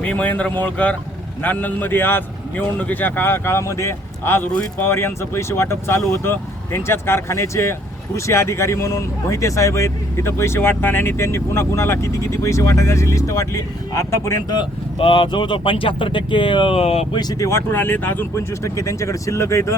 मी महेंद्र मोळकर. नांदमध्ये आज निवडणुकीच्या काळा काळामध्ये आज रोहित पवार यांचं पैसे वाटप चालू होतं. त्यांच्याच कारखान्याचे कृषी अधिकारी म्हणून मोहिते साहेब आहेत. तिथं पैसे वाटताना आणि त्यांनी कुणा कुणाला किती किती पैसे वाटायची लिस्ट वाटली. आतापर्यंत अं, जवळजवळ पंच्याहत्तर टक्के पैसे ते वाटून आलेत. अजून पंचवीस टक्के त्यांच्याकडे शिल्लक आहेत.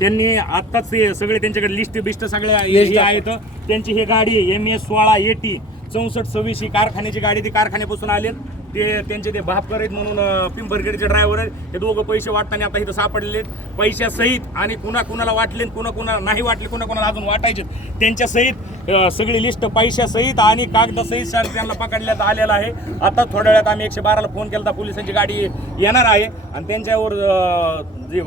त्यांनी आत्ताच ते सगळे त्यांच्याकडे लिस्ट बिस्ट सगळ्या हे आहेत. त्यांची ही गाडी एम एस सोळा एटी चौसष्ट सव्वीस ही कारखान्याची गाडी ती कारखान्यापासून आलेत. ते त्यांचे ते भापकर आहेत म्हणून पिंपरखेडचे ड्रायव्हर आहेत. ते दोघं पैसे वाटताना आता इथं सापडलेले आहेत. पैशासहित आणि कुणा कुणाला वाटले आणि कुणा कुणाला नाही वाटले कुणा कुणाला अजून वाटायचे त्यांच्या सहित अं, सगळी लिस्ट पैशासहित आणि कागदासहित सर त्यांना पकडण्यात आलेला आहे. आता थोड्या वेळात आम्ही एकशे बाराला फोन केला पोलिसांची गाडी येणार आहे. आणि त्यांच्यावर जे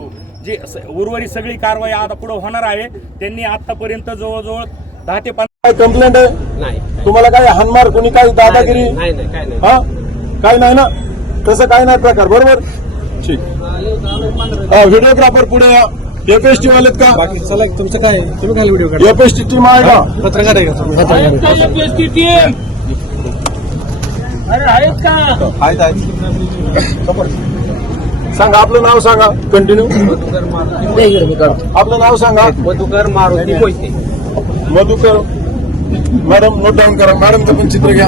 जे उर्वरित सगळी कारवाई आता पुढे होणार आहे. त्यांनी आतापर्यंत जवळजवळ दहा ते पंधरा काय कंप्लेंट आहे? नाही. तुम्हाला काय हानमार कोणी काय दादागिरी? नाही नाही काय नाही. हा? काय नाही ना? तसं काय नाही प्रकार बरोबर? ठीक. व्हिडिओग्राफर पुढे या. एपीएसटी वालेत का? बाकी चला तुमचं काय तुम्ही काय व्हिडिओ काढा. एपीएसटी टीम आहे का? पत्रकार आहे का तुम्ही? आहेत आहेत सांगा आपलं नाव सांगा. कंटिन्यू आपलं नाव सांगा. Madhukar Maruti Madhukar madam note down करा. मॅडमचं पण चित्र घ्या.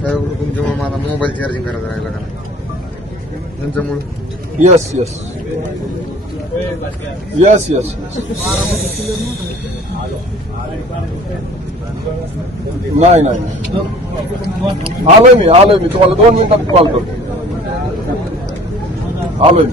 साहेब तुमच्यामुळे माझा मोबाईल चार्जिंग करायचा राहिला का त्यांच्यामुळे येस येस येस येस नाही नाही आलोय मी आलोय मी. तुम्हाला दोन मिनिटात कॉल करतो. आलोय मी.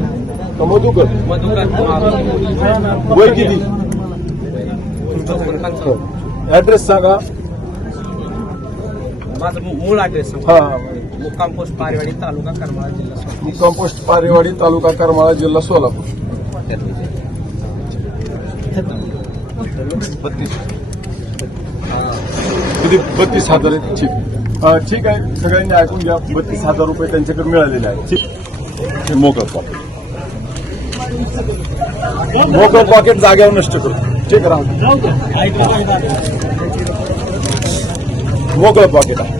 मधुकर? वय किती. ऍड्रेस सांगा. माझं मूळ ऍड्रेस हा. मुक्काम पोस्ट पारेवाडी तालुका करमाळा जिल्हा सोलापूर. कंपोस्ट पारेवाडी तालुका करमाळा जिल्हा सोलापूर. किती? बत्तीस हजार आहेत ठीक. ठीक आहे. सगळ्यांनी ऐकून घ्या. बत्तीस हजार रुपये त्यांच्याकडे मिळालेले आहेत. ठीक. हे मोकळ मोकळ पॉकेट जाग्यावर नष्ट करू. ठीक राहू मोकळ पॉकेट आहे.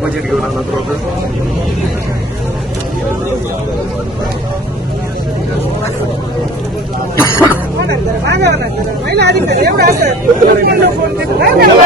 बजेट घेऊन आला प्रॉब्लेम